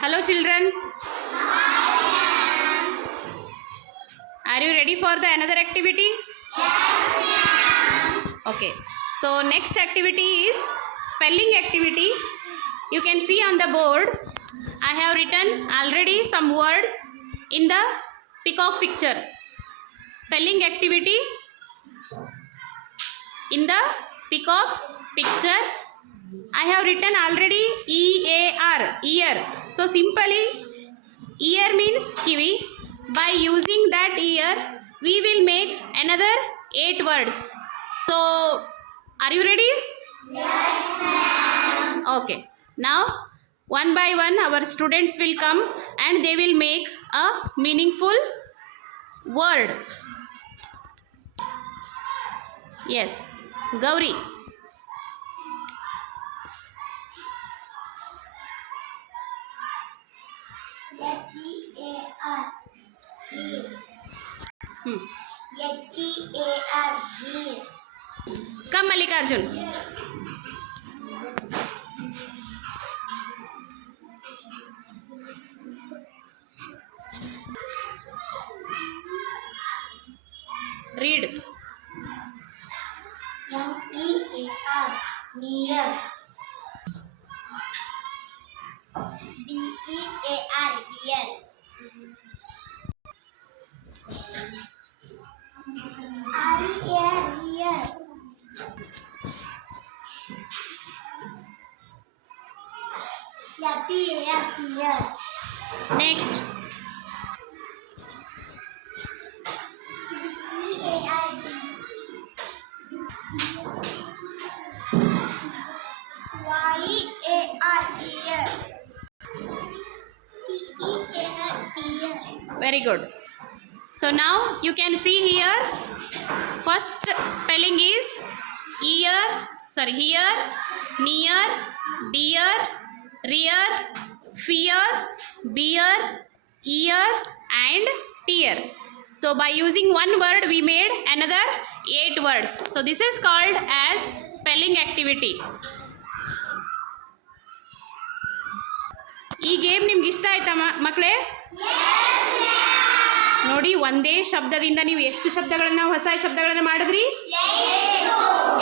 Hello children. Are you ready for the another activity? Yes. Okay. So next activity is spelling activity. You can see on the board I have written already some words in the peacock picture. Spelling activity in the peacock picture. I have written already EAR, ear. So simply ear means kiwi. By using that ear we will make another 8 words. So are you ready? Yes, ma'am. Okay. Now one by one our students will come and they will make a meaningful word. Yes. Gauri. H-E-A-R, here. H-E-A-R, here. Come Mallikarjun. Read. N-E-A-R, near. D-E-A-R, dear. R-E-A-R, rear. F-E-A-R, fear. Next. E-A-R, Y-E-A-R, ear. T-E-A-R, dear. Very good. So now you can see here first spelling is ear, sorry, here, near, dear, rear, fear, beer, ear and tear. So by using one word we made another 8 words. So this is called as spelling activity. ಈ game ನಿಮ್ಗೆ ಇಷ್ಟ ಆಯ್ತಾ ಮಕ್ಕಳೇ? ನೋಡಿ ಒಂದೇ ಶಬ್ದದಿಂದ ನೀವು ಎಷ್ಟು ಶಬ್ದಗಳನ್ನು ಹೊಸ ಶಬ್ದಗಳನ್ನು ಮಾಡಿದ್ರಿ?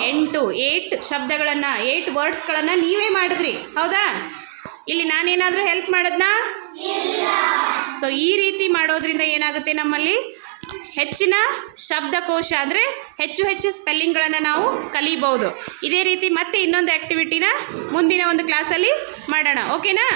8 ಶಬ್ದಗಳನ್ನು 8 ವರ್ಡ್ಸ್ಗಳನ್ನು ನೀವೇ ಮಾಡಿದ್ರಿ ಹೌದಾ? ಇಲ್ಲಿ ನಾನೇನಾದರೂ ಹೆಲ್ಪ್ ಮಾಡೋದ್ನಾ? ಸೊ ಈ ರೀತಿ ಮಾಡೋದ್ರಿಂದ ಏನಾಗುತ್ತೆ, ನಮ್ಮಲ್ಲಿ ಹೆಚ್ಚಿನ ಶಬ್ದಕೋಶ ಅಂದರೆ ಹೆಚ್ಚು ಸ್ಪೆಲ್ಲಿಂಗ್ಗಳನ್ನು ನಾವು ಕಲಿಬಹುದು. ಇದೇ ರೀತಿ ಮತ್ತೆ ಇನ್ನೊಂದು ಆ್ಯಕ್ಟಿವಿಟಿನ ಮುಂದಿನ ಒಂದು ಕ್ಲಾಸಲ್ಲಿ ಮಾಡೋಣ. ಓಕೆನಾ?